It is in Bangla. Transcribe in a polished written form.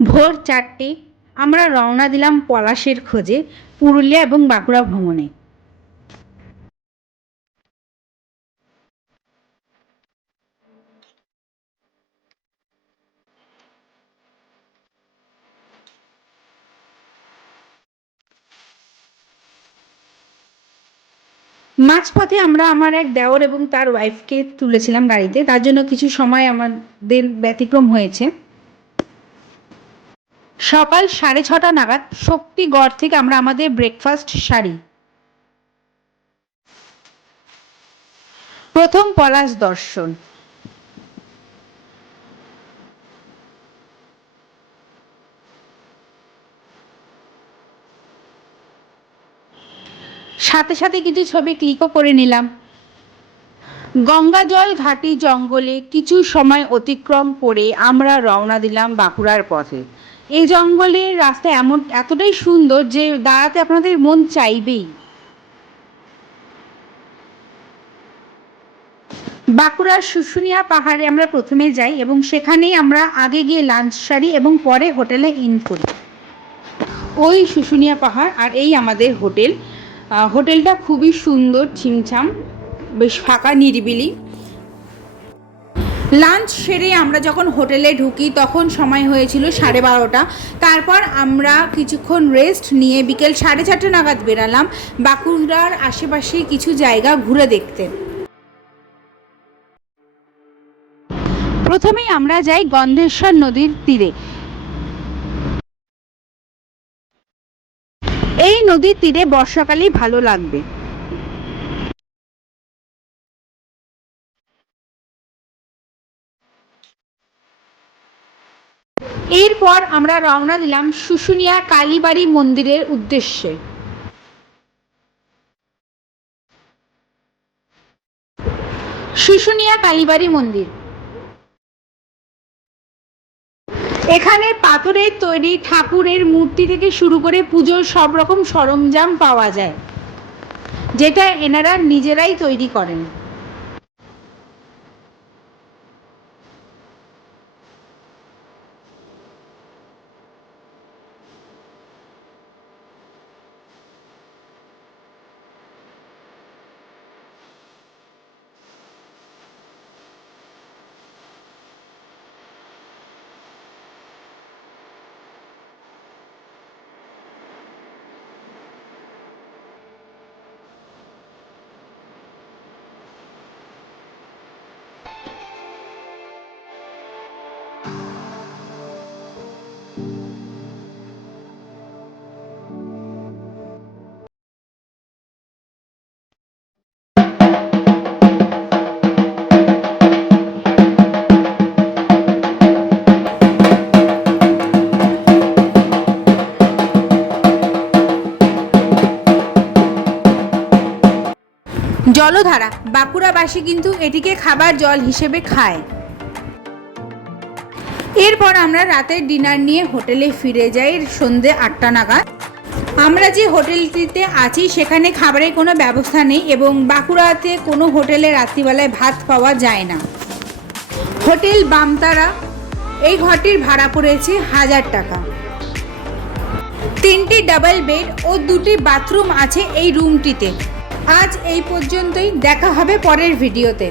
ভোর 4টে আমরা রওনা দিলাম পলাশের খোঁজে পুরুলিয়া এবং বাঁকুড়া ভ্রমণে। মাঝপথে আমরা আমার এক দেওর এবং তার ওয়াইফকে তুলেছিলাম গাড়িতে, তার জন্য কিছু সময় আমাদের ব্যতিক্রম হয়েছে। সকাল 6:30 নাগাদ শক্তিগড় থেকে আমরা আমাদের ব্রেকফাস্ট সারি। প্রথম পলাশ দর্শন। সাথে সাথে কিছু ছবি ক্লিকও করে নিলাম। গঙ্গাজল ঘাটি জঙ্গলে কিছু সময় অতিক্রম করে আমরা রওনা দিলাম বাঁকুড়ার পথে। এই জঙ্গলের রাস্তা এতটাই সুন্দর যে দাঁড়াতে আপনাদের মন চাইবেই। বাঁকুড়ার শুশুনিয়া পাহাড়ে আমরা প্রথমে যাই এবং সেখানেই আমরা আগে গিয়ে লাঞ্চ সারি এবং পরে হোটেলে ইন করি। ওই শুশুনিয়া পাহাড় আর এই আমাদের হোটেল। হোটেলটা খুবই সুন্দর, ছিমছাম, বেশ ফাঁকা নিরিবিলি। লাঞ্চ সেরে আমরা যখন হোটেলে ঢুকি তখন সময় হয়েছিল 12:30। তারপর আমরা কিছুক্ষণ রেস্ট নিয়ে বিকেল 4:30 নাগাদ বেরালাম বাঁকুড়ার আশেপাশে কিছু জায়গা ঘুরে দেখতে। প্রথমেই আমরা যাই গন্ধেশ্বর নদীর তীরে। এই নদীর তীরে বর্ষাকালেই ভালো লাগবে। এরপর আমরা রওনা দিলাম শুশুনিয়া কালীবাড়ি মন্দিরের উদ্দেশ্যে। শুশুনিয়া কালীবাড়ি মন্দির, এখানে পাথরের তৈরি ঠাকুরের মূর্তি থেকে শুরু করে পুজোর সব রকম সরঞ্জাম পাওয়া যায়, যেটা এনারা নিজেরাই তৈরি করেন। জলধারা, বাঁকুড়াবাসী কিন্তু এটিকে খাবার জল হিসেবে খায়। এরপর আমরা রাতের ডিনার নিয়ে হোটেলে ফিরে যাই সন্ধ্যে 8টা নাগাদ। আমরা যে হোটেলটিতে আছি সেখানে খাবারের কোনো ব্যবস্থা নেই এবং বাঁকুড়াতে কোনো হোটেলে রাত্রিবেলায় ভাত পাওয়া যায় না। হোটেল বামতারা, এই ঘরটির ভাড়া পড়েছে 1000 টাকা। 3টি ডাবল বেড ও 2টি বাথরুম আছে এই রুমটিতে। আজ এই পর্যন্তই, দেখা হবে পরের ভিডিওতে।